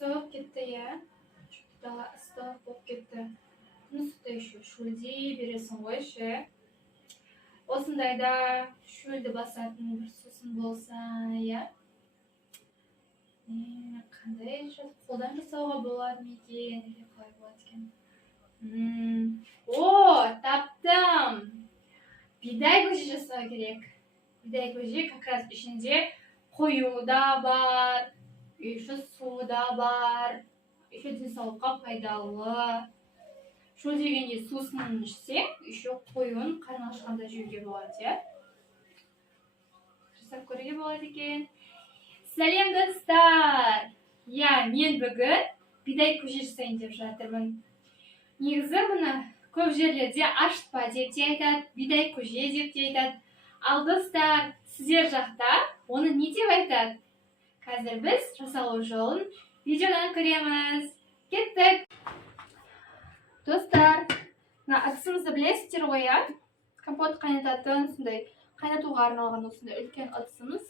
ыстық кетті, иә. Дала ыстық болып кетті. Құнықты еще шөлдей бересің ғой, ше. Осындайда шөлді басатын бір сусын болса, иә. Қандай қолдан жасауға болады ма екен, или қалай болады екен? Таптым! Бидай көже жасау керек. Бидай көже как раз ішінде қою да бар, еще су да бар, еще денсаулыққа пайдалы. Шөл дегенде сусын ішсең, еще қоюын қарның ашқанда жеуге болады, иә? Жасап көруге болады екен. Сәлем достар! Мен бүгін бидай көже жасайын деп жатырмын. Негізі мұны көп жерлерде ашытпа деп те айтады, бидай көже деп те айтады. Ал достар, сіздер жақта оны не деп айтады? Қазір біз жасалу жолын видеодан көреміз. Кеттік! Достар, ыдысымызды білесіздер ғой, иә? Компот қайнататын, сондай қайнатуға арналған осындай үлкен ыдысымыз.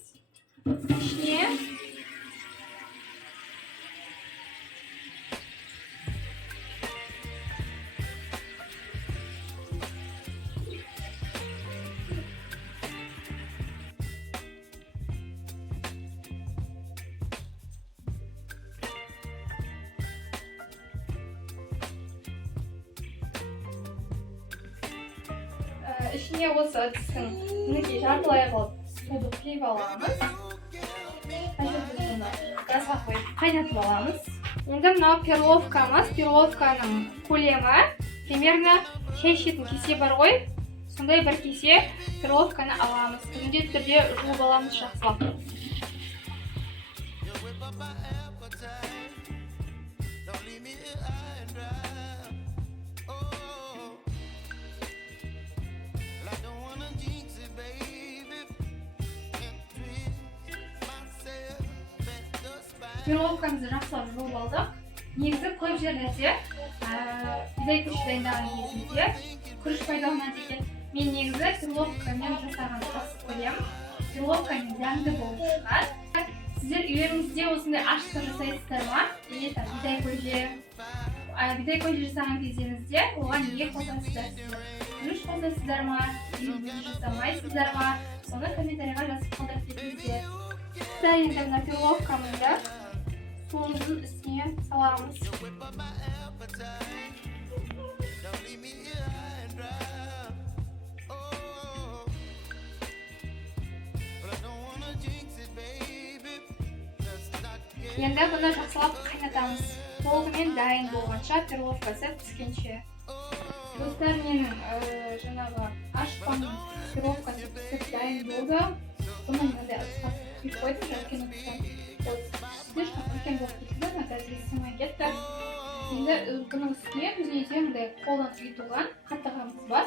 Ішіне осы ыдыстың мінекей жартылай қылып суды құйып аламыз. Қазір біз оны газға қойып қайнатып аламыз. Енді мынау перловкамыз. Перловканың көлемі примерно шай ішетін кесе бар ғой. Сондай бір кесе перловканы аламыз. Міндетті түрде жуып аламыз жақсылап. Перловкамызды жақсылап жуып алдық. Негізі көп жерлерде бидай көже дайындаған кезінде күріш пайдаланады екен. Мен негізі перловкамен жасағанды жақсы көремін. Перловкамен дәмді болып шығады. Сіздер үйлеріңізде осындай ашытқы жасайсыздар ма? Бидай көже жасаған кезіңізде оған не қосасыздар? Күріш қосасыздар ма? Жасамайсыздар ма? Соны комментарийға жазып қалдырып кетіңіздер. Енді мына перловкамызды суымыздың үстіне саламыз. Енді бұны жақсылап қайнатамыз. Толығымен дайын болғанша, перловкасы піскенше. Достар, менің жаңағы ашытқаным перловкасы пісіп дайын болды. Бұны мынандай ыдысқа құйып қойдым, үлкен ыдыстан. Слишком үлкен болып кетті, газге сыймай кетті. Енді бұның үстіне біз үйде мындай қолдан ұйытылған қатығымыз бар.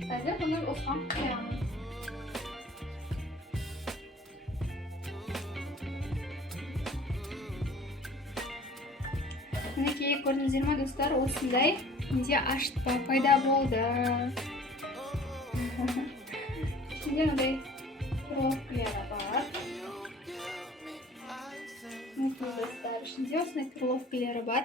Қазір бұны осыған құямыз. Мінекей, көрдіңіздер ме, достар, осындай менде ашытпа пайда болды. Ішінде мындай перловкалары бар. Мінекей, достар, ішінде осындай перловкалары бар.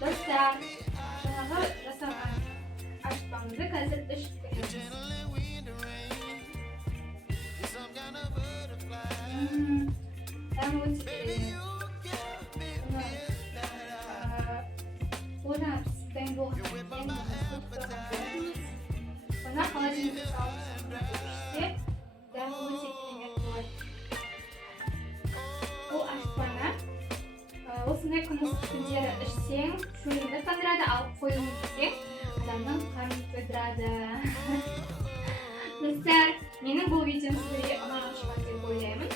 Достар, жаңағы жасаған ашытпамызды қазір ішіп көреміз. Дәмі өте керемет. Бұны дайын болғаннан кейін бұны холодильникке салып ішсе, дәмі өте керемет болады. Бұл ашытпаны осындай күн күндері ішсең, шөліңді қандырады, алып қойуын ішсең, адамның қарнын тойдырады. Достар, менің бұл видеом сіздерге ұнаған шығар деп ойлаймын.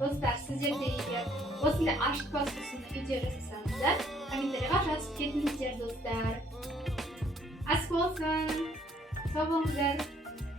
Достар, сіздер де егер осындай ашытпа сусынды үйде жасасаңыздар, комментарийға жазып кетіңіздер, достар. Ас болсын, сау болыңыздар.